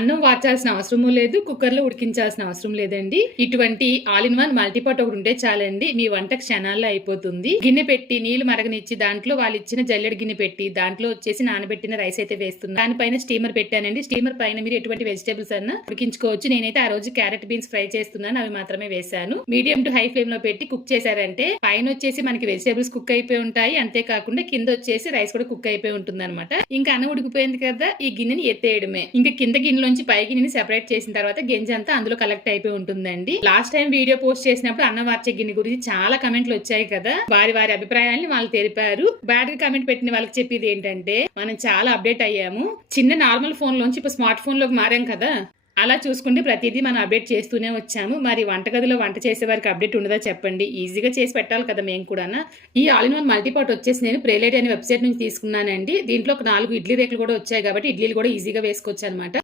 అన్నం వాచాల్సిన అవసరము లేదు కుక్కర్లో ఉడికించాల్సిన అవసరం లేదండి. ఇటువంటి ఆల్ ఇన్ వన్ మల్టీపాట్ ఒకటి ఉంటే చాలండి. మీ వంట క్షణాల్లో అయిపోతుంది. గిన్నె పెట్టి నీళ్ళు మరగనిచ్చి దాంట్లో వాళ్ళు ఇచ్చిన జల్లెడ గిన్నె పెట్టి దాంట్లో వచ్చేసి నానబెట్టిన రైస్ అయితే వేస్తుంది దానిపైన స్టీమర్ పెట్టానండి. స్టీమర్ పైన మీరు ఎటువంటి వెజిటేబుల్స్ అన్న ఉడికించుకోవచ్చు. నేనైతే ఆ రోజు క్యారెట్ బీన్స్ ఫ్రై చేస్తున్నాను. అవి మాత్రమే వేశాను. మీడియం టు హై ఫ్లేమ్లో పెట్టి కుక్ చేశారంటే పైన వచ్చేసి మనకి వెజిటేబుల్స్ కుక్ అయిపోయి ఉంటాయి. అంతేకాకుండా కింద వచ్చేసి రైస్ కూడా కుక్ అయిపోయి ఉంటుంది అనమాట ఇంకా అన్నం ఉడికిపోయింది కదా ఈ గిన్నెని ఎత్తేయడమే. ఇంకా కింద గిన్నెలో నుంచి పైకి నేను సెపరేట్ చేసిన తర్వాత గింజ అంతా అందులో కలెక్ట్ అయిపోయి ఉంటుందండి. లాస్ట్ టైం వీడియో పోస్ట్ చేసినప్పుడు అన్న వార్చే గిన్నె గురించి చాలా కమెంట్లు వచ్చాయి కదా. వారి వారి అభిప్రాయాన్ని వాళ్ళు తెలిపారు. బ్యాడ్ కమెంట్ పెట్టిన వాళ్ళకి చెప్పేది ఏంటంటే మనం చాలా అప్డేట్ అయ్యాము. చిన్న నార్మల్ ఫోన్ లోంచి ఇప్పుడు స్మార్ట్ ఫోన్లోకి మారాం కదా. అలా చూసుకుంటే ప్రతిదీ మనం అప్డేట్ చేస్తూనే వచ్చాము. మరి వంటగదిలో వంట చేసే వారికి అప్డేట్ ఉండదా చెప్పండి. ఈజీగా చేసి పెట్టాలి కదా మేము కూడా ఈ ఆల్ ఇన్ వన్ మల్టీపాట్ వచ్చేసి నేను ప్రేలేట్ అనే వెబ్సైట్ నుంచి తీసుకున్నానండి. దీంట్లో ఒక నాలుగు ఇడ్లీ రేకులు కూడా వచ్చాయి కాబట్టి ఇడ్లీలు కూడా ఈజీగా వేసుకోవచ్చు అనమాట